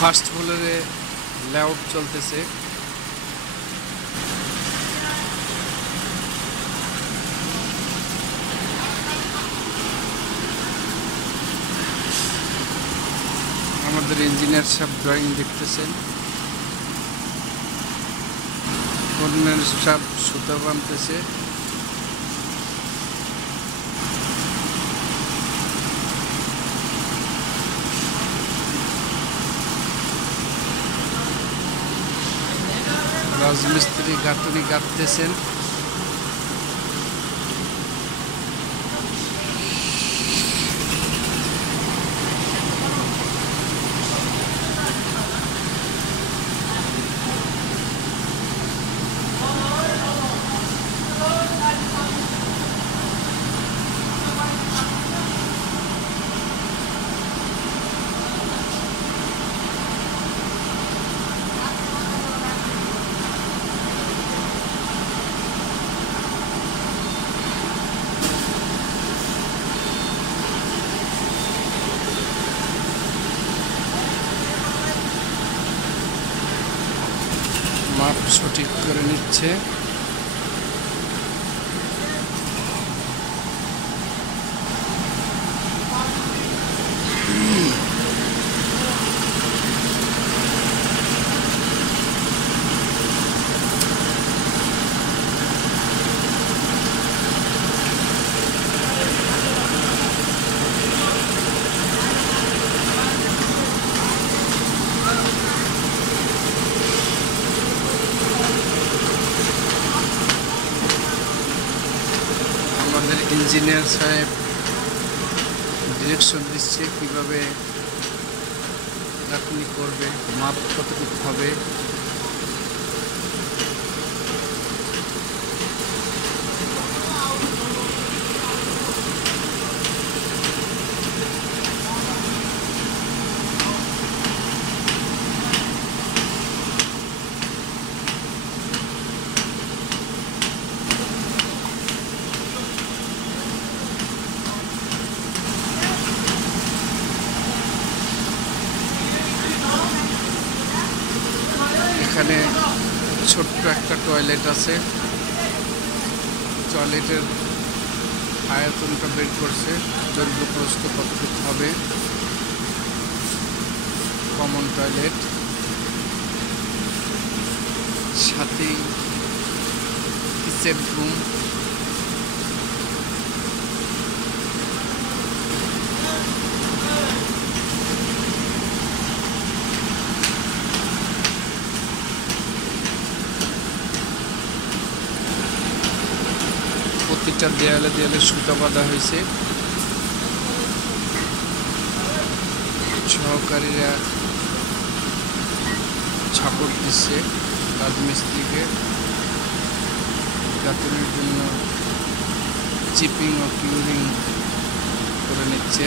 First ফ্লোরে layout চলতেছে। আমাদের ইঞ্জিনিয়ার সাহেব ড্রয়িং দেখতেছেন, ফোরম্যান সাহেব সুতা বানতেছে। রাজমিস্ত্রি গাঁথুনি গাঁথতেছেন। মাপ সঠিক করে নিচ্ছে। আমাদের ইঞ্জিনিয়ার সাহেব ডিরেকশন দিচ্ছে কিভাবে গাঁথনি করবে, মাপ কতটুকু হবে। এখানে ছোট্ট একটা টয়লেট আছে, টয়লেটের আয়তনটা বের করছে, দৈর্ঘ্য প্রস্থ কতটুকু হবে। কমন টয়লেট, সাথেই কিচেন রুম। প্রতিটা দেয়ালে দেয়ালে সুতা বাঁধা হয়েছে। সহকারীরা ছাপড় দিচ্ছে রাজমিস্ত্রিকে গাঁথনির জন্য চিপিং ও কিউরিং করে নিচ্ছে।